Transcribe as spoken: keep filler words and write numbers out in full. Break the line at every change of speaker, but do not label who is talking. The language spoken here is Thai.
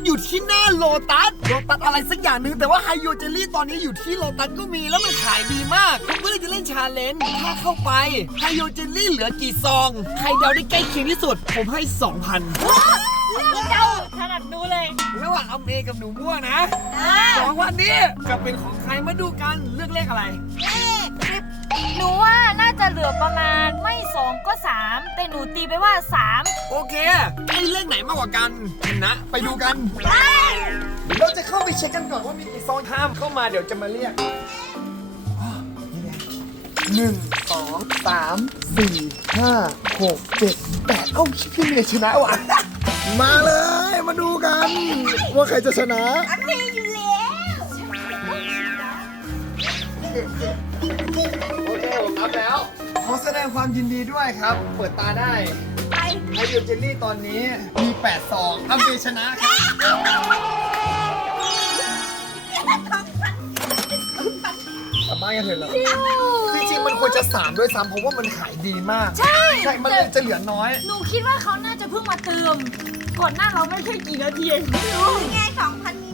อยู่ที่หน้าโลตัสโลตัสอะไรสักอย่างหนึ่งแต่ว่าไฮโยเจลลี่ตอนนี้อยู่ที่โลตัสก็มีแล้วมันขายดีมากผมก็เลยจะเล่นชาเลนจ์ถ้าเข้าไปไฮโยเจลลี่เหลือกี่ซองใครเดาได้ใกล้เคียงที่สุดผมให้ สองพัน
เลือกเจ้าถนัดดูเลย
ระหว่างอเมกับหนูม่วงนะสองวันนี้จะเป็นของใครมาดูกันเลือกเลขอะไร
เลขสิบหนูว่าน่าจะเหลือประมาณไม่สองก็สามแต่หนูตีไปว่าสาม
โอเคให้เลขไหนมากกว่ากันนะไปดูกันเราจะเข้าไปเช็คกันก่อนว่ามีกี่ซองห้ามเข้ามาเดี๋ยวจะมาเรียกหนึ่งสองสามสี่ห้าหกเจ็ดแปดเอ้าพี่เมย์ชนะว่ะมาเลยมาดูกันว่าใครจะชนะ
อันนี้อยู่แล้ว
โอเคผมนับแล้ว ขอแสดงความยินดีด้วยครับ เปิดตาได้
ไป
ไฮโดรเจลลี่ตอนนี้มีแปดซองอัมเบชนะครับกลับบ้านกันเถอะเหรอจริงๆมันควรจะสามด้วยซ้ำเพราะว่ามันขายดีมาก
ใช่
ใช่ มันเลยจะเหลือน้อย
หนูคิดว่าเขาน่าจะเพิ่งมาเติม ก่อนหน้าเราไม่ใช่กี่นาทีเองไม่รู้
ไงสองพัน